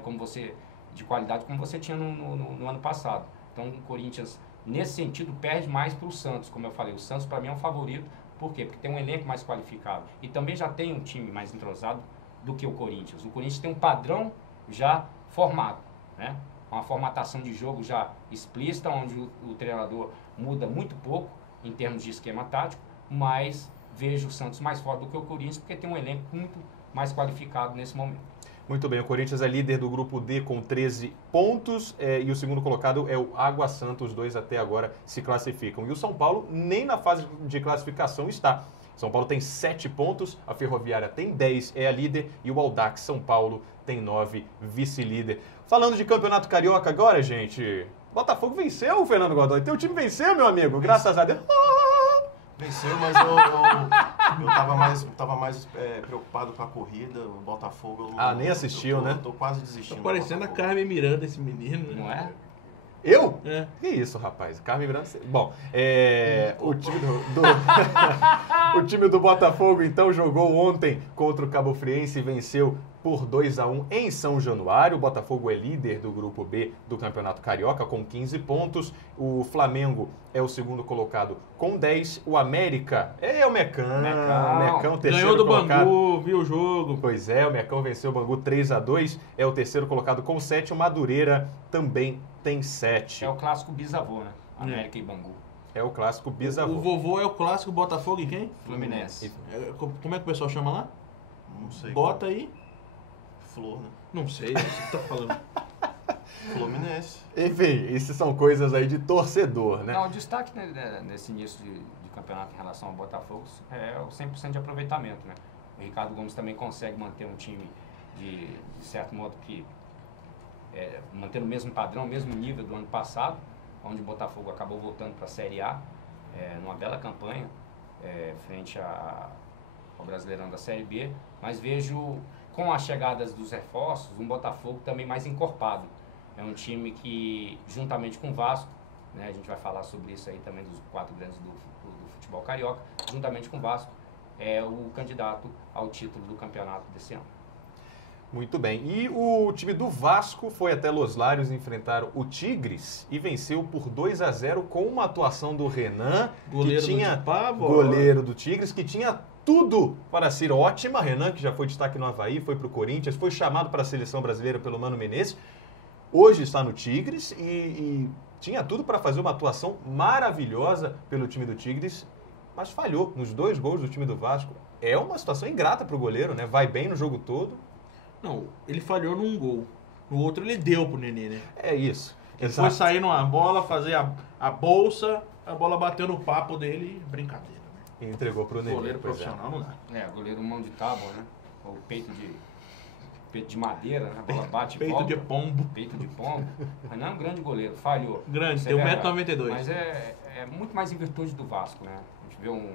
de qualidade como você tinha no ano passado. Então o Corinthians, nesse sentido, perde mais para o Santos. Como eu falei, o Santos para mim é um favorito. Por quê? Porque tem um elenco mais qualificado. E também já tem um time mais entrosado do que o Corinthians. O Corinthians tem um padrão já formado, né? Uma formatação de jogo já explícita, onde o treinador muda muito pouco em termos de esquema tático, mas vejo o Santos mais forte do que o Corinthians, porque tem um elenco muito mais qualificado nesse momento. Muito bem, o Corinthians é líder do grupo D com 13 pontos e o segundo colocado é o Água Santa. Os dois até agora se classificam. E o São Paulo nem na fase de classificação está. São Paulo tem 7 pontos, a Ferroviária tem 10, é a líder, e o Audax São Paulo tem 9, vice-líder. Falando de Campeonato Carioca agora, gente, Botafogo venceu, Fernando Godoy. Teu time venceu, meu amigo, graças a Deus. Venceu, mas eu tava mais preocupado com a corrida, o Botafogo. Nem assistiu, né? Tô quase desistindo. Tá parecendo a Carmen Miranda esse menino, Não é? Eu? É. Que isso, rapaz? Carmen Miranda. Bom, o time o time do Botafogo, então, jogou ontem contra o Cabo Friense e venceu por 2-1 em São Januário. O Botafogo é líder do grupo B do Campeonato Carioca com 15 pontos. O Flamengo é o segundo colocado com 10. O América é o Mecão, terceiro ganhou do colocado. Bangu, viu o jogo. Pois é, o Mecão venceu o Bangu 3-2. É o terceiro colocado com 7. O Madureira também tem 7. É o clássico bisavô, né? América e Bangu. É o clássico bisavô. O vovô é o clássico Botafogo e quem? Fluminense. Como é que o pessoal chama lá? Não sei. Bota aí. Flor, né? Não sei, você que tá falando. Fluminense. Enfim, isso são coisas aí de torcedor, né? Não, o destaque nesse início de campeonato em relação ao Botafogo é o 100% de aproveitamento, né? O Ricardo Gomes também consegue manter um time de certo modo que manter o mesmo padrão, o mesmo nível do ano passado, onde o Botafogo acabou voltando para a Série A, numa bela campanha, frente ao Brasileirão da Série B, mas vejo, com as chegadas dos reforços, um Botafogo também mais encorpado. É um time que, juntamente com o Vasco, né, a gente vai falar sobre isso aí também, dos 4 grandes do futebol carioca, juntamente com o Vasco, é o candidato ao título do campeonato desse ano. Muito bem. E o time do Vasco foi até Los Lários enfrentar o Tigres e venceu por 2-0 com uma atuação do Renan, goleiro do Tigres, que tinha tudo para ser ótima. Renan, que já foi destaque no Avaí, foi para o Corinthians, foi chamado para a seleção brasileira pelo Mano Menezes. Hoje está no Tigres e tinha tudo para fazer uma atuação maravilhosa pelo time do Tigres, mas falhou nos 2 gols do time do Vasco. É uma situação ingrata para o goleiro, né? Vai bem no jogo todo. Não, ele falhou num gol. No outro ele deu pro Nenê, né? É isso. Ele foi sair numa bola, fazer a bolsa, a bola bateu no papo dele, brincadeira. E entregou pro Nenê. Goleiro profissional não dá. Goleiro mão de tábua, né? Ou peito de madeira, né? A bola bate e Peito volta. de pombo. Peito de pombo. Mas não é um grande goleiro, falhou. Grande, Isso tem é verdade. 1,92 m. Mas é muito mais em virtude do Vasco, né? A gente vê o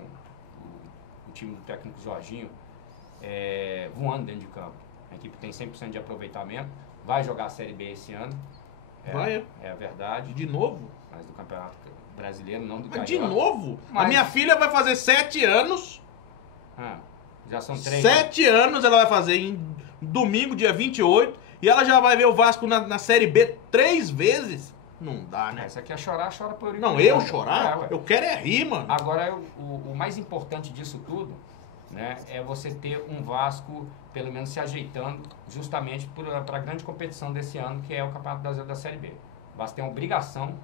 time do técnico Jorginho voando dentro de campo. A equipe tem 100% de aproveitamento, vai jogar a Série B esse ano. Vai? É a verdade. De novo? Mas do Campeonato Brasileiro, não do Mas Carioca. de novo? Mas... A minha filha vai fazer 7 anos. Já são 3. 7 anos ela vai fazer em domingo, dia 28. E ela já vai ver o Vasco na Série B 3 vezes. Não dá, né? Essa aqui é chorar, chora por Não, eu chorar? Eu quero rir, mano. Agora, o mais importante disso tudo, né, é você ter um Vasco, pelo menos, se ajeitando justamente para a grande competição desse ano, que é o Campeonato Brasileiro da Série B. O Vasco tem a obrigação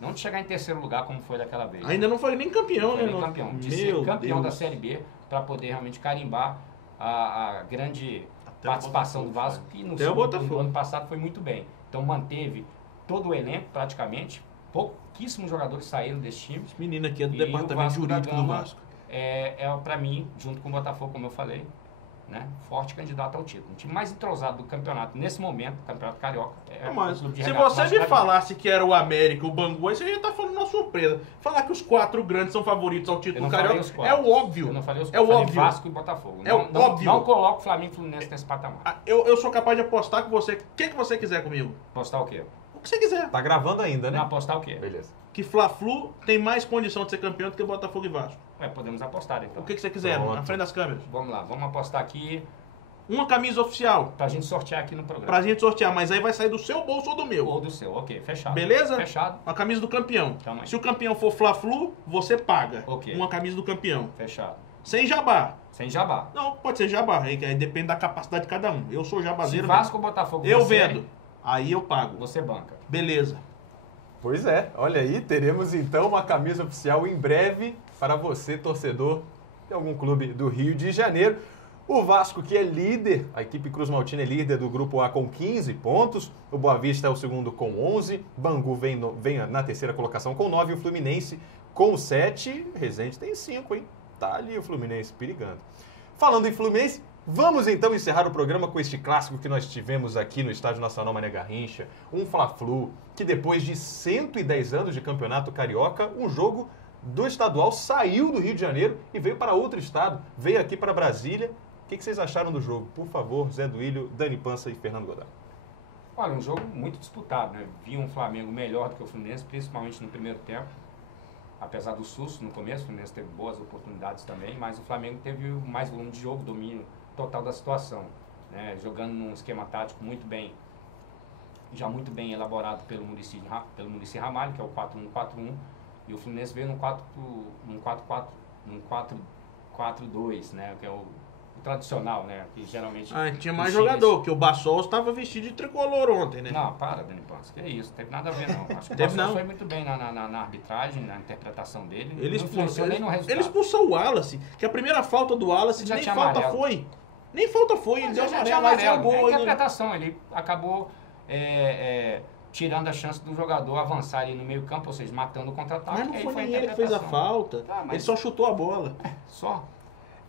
Não de chegar em terceiro lugar como foi daquela vez. Ainda não foi nem campeão, Não foi né? nem não? campeão. De Meu ser campeão da Deus. Série B para poder realmente carimbar a grande Até participação o do Botafogo Vasco, que no Até o Botafogo. no ano passado foi muito bem. Então manteve todo o elenco praticamente. Pouquíssimos jogadores saíram desse time. Esse menino aqui é do E o departamento Vasco da jurídico do Gama Vasco. É para mim, junto com o Botafogo, como eu falei, né, forte candidato ao título. O time mais entrosado do campeonato nesse momento, o Campeonato Carioca. Não, mas o Clube de se Regatas você mais me tradicional. falasse que era o América, o Bangu, aí você já tá falando uma surpresa. Falar que os 4 grandes são favoritos ao Eu título não falei carioca os é quatro. o óbvio. Eu não falei os É o falei óbvio. Vasco e Botafogo. É Não, o não, óbvio. não coloco o Flamengo e Fluminense nesse patamar. Ah, eu sou capaz de apostar com você. O que você quiser comigo? Apostar o quê? O que você quiser. Tá gravando ainda, né? Não, apostar o quê? Beleza. Que Fla-Flu tem mais condição de ser campeão do que Botafogo e Vasco. Ué, podemos apostar então. O que você quiser, Pronto. na frente das câmeras. Vamos lá, vamos apostar aqui Uma camisa oficial pra gente sortear aqui no programa. pra gente sortear, mas aí vai sair do seu bolso ou do meu. Ou do seu, ok, fechado. Beleza? Fechado, Uma camisa do campeão. Tamo aí. Se o campeão for Fla-Flu, você paga. Ok. Uma camisa do campeão. fechado. Sem jabá. Sem jabá. Não, pode ser jabá. Aí depende da capacidade de cada um. Eu sou Se jabazeiro. Vasco ou Botafogo Eu vencer, vendo. Aí eu pago. você banca. Beleza. Pois é, olha aí, teremos então uma camisa oficial em breve para você, torcedor de algum clube do Rio de Janeiro. O Vasco, que é líder, a equipe Cruz Maltina é líder do Grupo A com 15 pontos, o Boa Vista é o segundo com 11, Bangu vem na terceira colocação com 9, o Fluminense com 7, Resende tem 5, hein? Tá ali o Fluminense perigando. Falando em Fluminense, vamos então encerrar o programa com este clássico que nós tivemos aqui no Estádio Nacional Mané Garrincha, um Fla-Flu, que depois de 110 anos de campeonato carioca, um jogo do estadual saiu do Rio de Janeiro e veio para outro estado, veio aqui para Brasília. O que vocês acharam do jogo? Por favor, Zé Duílio, Dani Pança e Fernando Godard. Olha, um jogo muito disputado, né? Vi um Flamengo melhor do que o Fluminense, principalmente no primeiro tempo. Apesar do susto no começo, o Fluminense teve boas oportunidades também, mas o Flamengo teve mais volume de jogo, domínio total da situação, né? Jogando num esquema tático muito bem, já muito bem elaborado pelo Muricy Ramalho, que é o 4-1-4-1, e o Fluminense veio num 4-4-2, né? Que é o tradicional, né? Que geralmente... Ah, tinha mais os times- jogador, que o Bassol estava vestido de tricolor ontem, né? Não, para, Dani Pança, que é isso, não teve nada a ver não. Acho que o Teve Bastos não. foi muito bem na arbitragem, na interpretação dele. Ele não influenciou nem no resultado. ele expulsou o Wallace, que a primeira falta do Wallace Ele já nem tinha falta amarelo. foi. Nem falta foi, ele Mas deu ele já tinha amarelo, mas amarelo, é né? gol. Interpretação, ele acabou tirando a chance do jogador avançar ali no meio campo, ou seja, matando o contra-ataque. Mas não aí foi a nem ele que fez a interpretação. falta, Tá, mas- ele só chutou a bola. Só.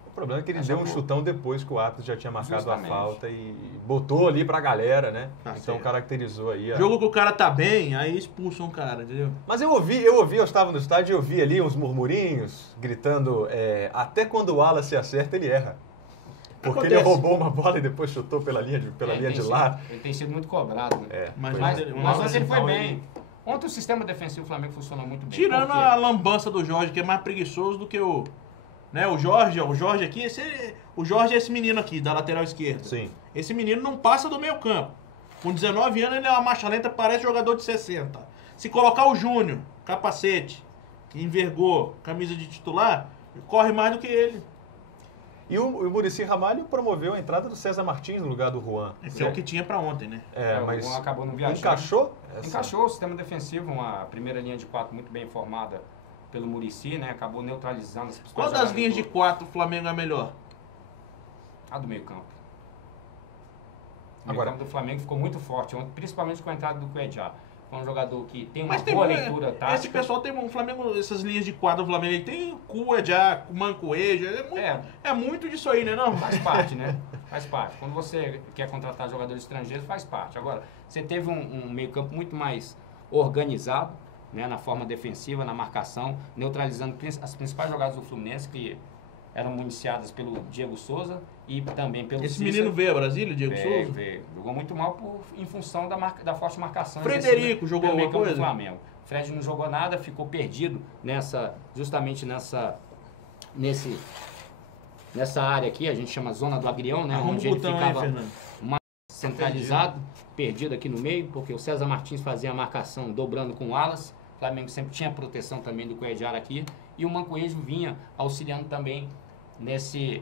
O problema é que ele Mas deu um acabou. chutão depois que o Atos já tinha marcado Justamente. a falta e botou ali pra galera, né? Tá Então certo. caracterizou aí. Jogo que o cara tá bem, aí expulsam o cara, entendeu? Mas eu ouvi, eu estava no estádio e eu vi ali uns murmurinhos gritando, até quando o Wallace acerta, ele erra. Porque ele Acontece. roubou uma bola e depois chutou pela linha de lado. Ele tem sido muito cobrado, né? É, Mas pois Mas, é. mas ontem ele foi então, bem. Ontem o sistema defensivo do Flamengo funcionou muito bem. Tirando Por quê? a lambança do Jorge, que é mais preguiçoso do que o... Né, o Jorge aqui, o Jorge é esse menino aqui, da lateral esquerda. Sim. Esse menino não passa do meio campo. Com 19 anos ele é uma marcha lenta, parece jogador de 60. Se colocar o Júnior, capacete, que envergou, camisa de titular, corre mais do que ele. E o Muricy Ramalho promoveu a entrada do César Martins no lugar do Juan. Esse é o que tinha pra ontem, né? O Mas Juan acabou não viajando. encaixou? Encaixou o sistema defensivo, uma primeira linha de 4 muito bem formada pelo Muricy, né? Acabou neutralizando as Qual das linhas de 4 o Flamengo é melhor? A do meio campo. O Agora- meio campo do Flamengo ficou muito forte ontem, principalmente com a entrada do Cuejá. Foi um jogador que tem uma Mas tem boa leitura tática. esse pessoal tem um Flamengo, essas linhas de 4 do Flamengo, ele tem Cuejá, Mancoeja, é muito disso aí, né? Não? Faz parte, né? Faz parte. Quando você quer contratar jogadores estrangeiros, faz parte. Agora, você teve um meio-campo muito mais organizado, né, na forma defensiva, na marcação, neutralizando as principais jogadas do Fluminense, que eram municiadas pelo Diego Souza e também pelo Esse Cícero. menino veio a Brasília, Diego Souza? Veio. Jogou muito mal em função da forte marcação. Frederico excessiva jogou pelo meio alguma campo do coisa? Flamengo. Fred não jogou nada, ficou perdido justamente nessa área aqui, a gente chama zona do agrião, né? Arruma o onde ele botão aí, ficava Fernando. centralizado, perdido aqui no meio, porque o César Martins fazia a marcação dobrando com o Wallace. O Flamengo sempre tinha proteção também do Cuejá aqui. E o Mancoejo vinha auxiliando também nesse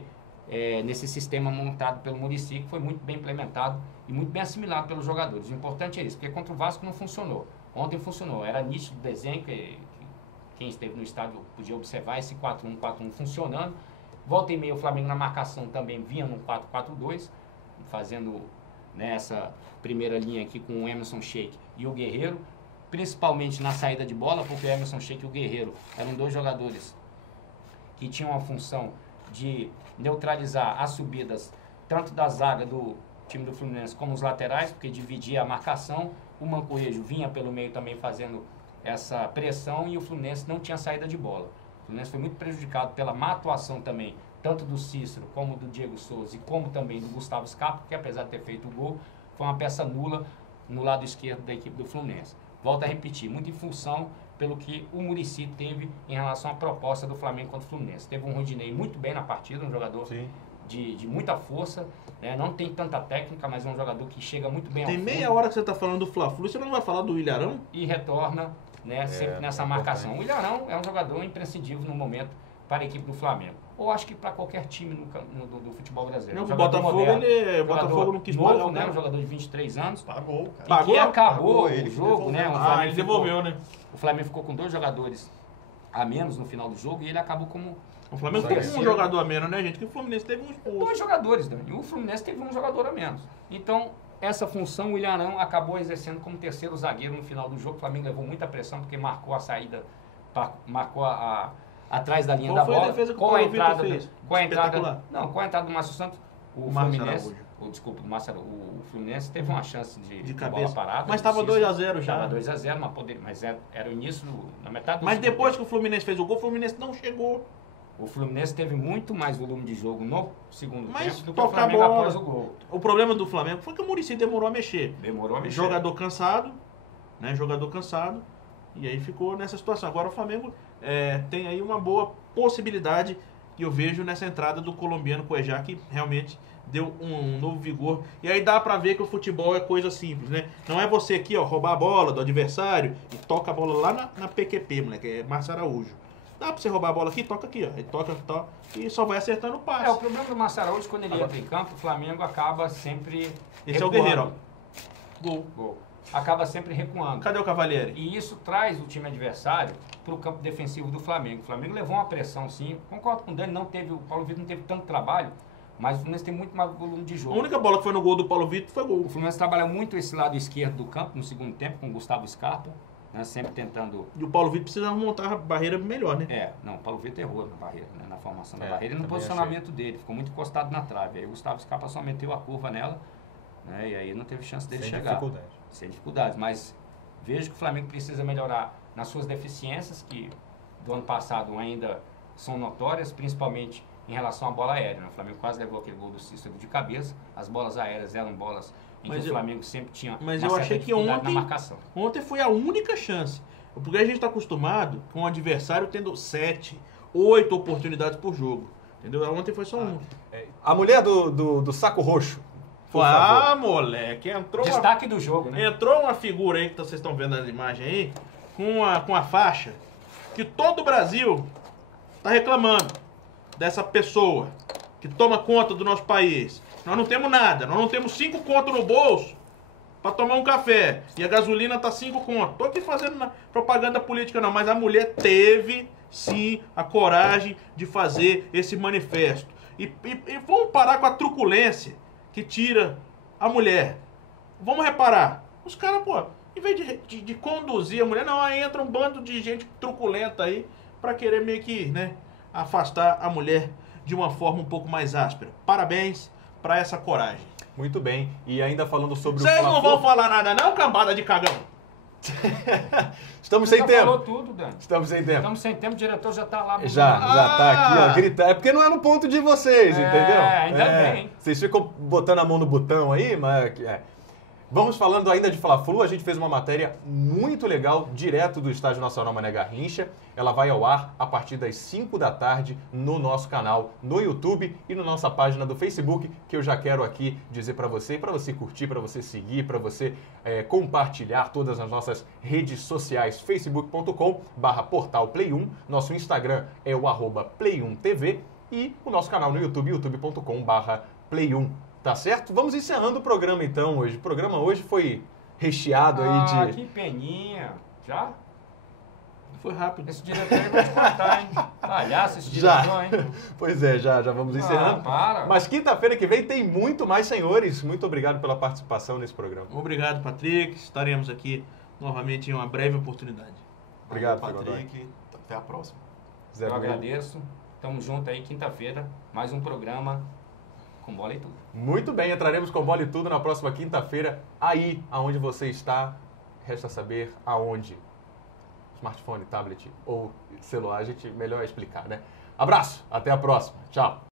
sistema montado pelo Muricy, que foi muito bem implementado e muito bem assimilado pelos jogadores. O importante é isso, porque contra o Vasco não funcionou. Ontem funcionou, era nítido o desenho, que quem esteve no estádio podia observar esse 4-1-4-1 funcionando. Volta e meia o Flamengo na marcação também vinha no 4-4-2, fazendo nessa primeira linha aqui com o Emerson Sheik e o Guerreiro, principalmente na saída de bola, porque o Emerson Sheik e o Guerreiro eram dois jogadores que tinham a função de neutralizar as subidas tanto da zaga do time do Fluminense como os laterais, porque dividia a marcação. O Mancoejo vinha pelo meio também fazendo essa pressão e o Fluminense não tinha saída de bola. O Fluminense foi muito prejudicado pela má atuação também, tanto do Cícero como do Diego Souza e como também do Gustavo Scarpa, que apesar de ter feito o gol, foi uma peça nula no lado esquerdo da equipe do Fluminense. Volto a repetir, muito em função pelo que o Muricy teve em relação à proposta do Flamengo contra o Fluminense. Teve um Rodinei muito bem na partida, um jogador de muita força, né? Não tem tanta técnica, mas é um jogador que chega muito bem ao fundo. Tem meia hora que você está falando do Fla-Flu, você não vai falar do Ilharão? E retorna, né, sempre nessa marcação. O Ilharão é um jogador imprescindível no momento para a equipe do Flamengo. Ou acho que para qualquer time do futebol brasileiro. Não, o Botafogo, Botafogo não quis pagar novo, né? Um jogador de 23 anos. Pagou, cara. E Pagou, que acabou ele o jogo, né? Ele devolveu, né? O Flamengo ficou com 2 jogadores a menos no final do jogo e ele acabou como... O Flamengo ficou com um jogador a menos, né, gente? Que o Fluminense teve um expulso. 2 jogadores, né? E o Fluminense teve um jogador a menos. Então, essa função o Ilharão acabou exercendo como terceiro zagueiro no final do jogo. O Flamengo levou muita pressão porque marcou a saída, marcou atrás da linha da bola. Qual foi a defesa que o Paulo Vitor fez? Com a entrada do Márcio Santos, o Fluminense, o Fluminense teve uma chance de bola parada. Mas estava 2-0 já. Estava 2-0, mas era o início, na metade do Mas segundo depois tempo. que o Fluminense fez o gol, o Fluminense não chegou. O Fluminense teve muito mais volume de jogo no segundo tempo do que o toca a Flamengo bola. após o gol. O problema do Flamengo foi que o Muricy demorou a mexer. Jogador cansado, né? Jogador cansado. E aí ficou nessa situação. Agora o Flamengo tem aí uma boa possibilidade que eu vejo nessa entrada do colombiano Cuejá, que realmente deu um novo vigor. E aí dá pra ver que o futebol é coisa simples, né? Não é você aqui, ó, roubar a bola do adversário e toca a bola lá na PQP, moleque, é Márcio Araújo. Dá pra você roubar a bola aqui, toca aqui, ó. Aí toca e só vai acertando o passe. O problema do Márcio Araújo, quando ele entra em campo, o Flamengo acaba sempre Esse é o Guerreiro, ó. Gol. Acaba sempre recuando. Cadê o Cavalieri? E isso traz o time adversário para o campo defensivo do Flamengo. O Flamengo levou uma pressão, sim. Concordo com o Dani, o Paulo Vitor não teve tanto trabalho, mas o Fluminense tem muito mais volume de jogo. A única bola que foi no gol do Paulo Vitor foi gol. O Fluminense trabalha muito esse lado esquerdo do campo no segundo tempo, com o Gustavo Scarpa, né, sempre tentando... E o Paulo Vitor precisa montar a barreira melhor, né? O Paulo Vitor errou na barreira, né, na formação da barreira e no posicionamento dele. Ficou muito encostado na trave. Aí o Gustavo Scarpa só meteu a curva nela, né, e aí não teve chance dele chegar. Sem dificuldades, mas vejo que o Flamengo precisa melhorar nas suas deficiências, que do ano passado ainda são notórias, principalmente em relação à bola aérea. O Flamengo quase levou aquele gol do Cícero de cabeça, as bolas aéreas eram bolas em que o Flamengo sempre tinha uma certa dificuldade na marcação. Ontem foi a única chance, porque a gente está acostumado com o adversário tendo 7, 8 oportunidades por jogo, entendeu? Ontem foi só um. A mulher do saco roxo. Moleque, entrou destaque do jogo, né? Entrou uma figura aí que vocês estão vendo na imagem aí, com a faixa, que todo o Brasil tá reclamando dessa pessoa que toma conta do nosso país. Nós não temos nada, nós não temos 5 conto no bolso pra tomar um café, e a gasolina tá 5 conto. Tô aqui fazendo propaganda política não, mas a mulher teve sim a coragem de fazer esse manifesto. E vamos parar com a truculência que tira a mulher. Vamos reparar. Os caras, em vez de conduzir a mulher, não, aí entra um bando de gente truculenta aí pra querer meio que, né, afastar a mulher de uma forma um pouco mais áspera. Parabéns pra essa coragem. Muito bem. E ainda falando sobre Vocês não vão falar nada não, cambada de cagão? Estamos sem tempo. Falou tudo, Dani. Estamos sem tempo. Estamos sem tempo, o diretor já tá lá. Já tá aqui, ó, gritando. É porque não é no ponto de vocês, entendeu? Ainda bem. Vocês ficam botando a mão no botão aí, mas... Vamos falando ainda de Fla-Flu, a gente fez uma matéria muito legal, direto do Estádio Nacional Mané Garrincha. Ela vai ao ar a partir das 5 da tarde no nosso canal no YouTube e na nossa página do Facebook, que eu já quero aqui dizer para você curtir, para você seguir, para você compartilhar todas as nossas redes sociais, facebook.com/portalplay1, nosso Instagram é o @play1tv e o nosso canal no YouTube, youtube.com/play1. Tá certo? Vamos encerrando o programa então hoje. O programa hoje foi recheado aí de... que peninha. Já? Foi rápido. Esse diretor aí vai te cortar, hein? Palhaço esse diretor, hein? Pois é, já vamos encerrando. Para. Mas quinta-feira que vem tem muito mais, senhores. Muito obrigado pela participação nesse programa. Obrigado, Patrick. Estaremos aqui novamente em uma breve oportunidade. Obrigado, Patrick. Até a próxima. Zé Eu Bruno. agradeço. Tamo junto aí, quinta-feira. Mais um programa com bola e tudo. Muito bem, entraremos com bola e tudo na próxima quinta-feira. Aí, aonde você está, resta saber aonde. Smartphone, tablet ou celular, a gente melhor explicar, né? Abraço, até a próxima. Tchau.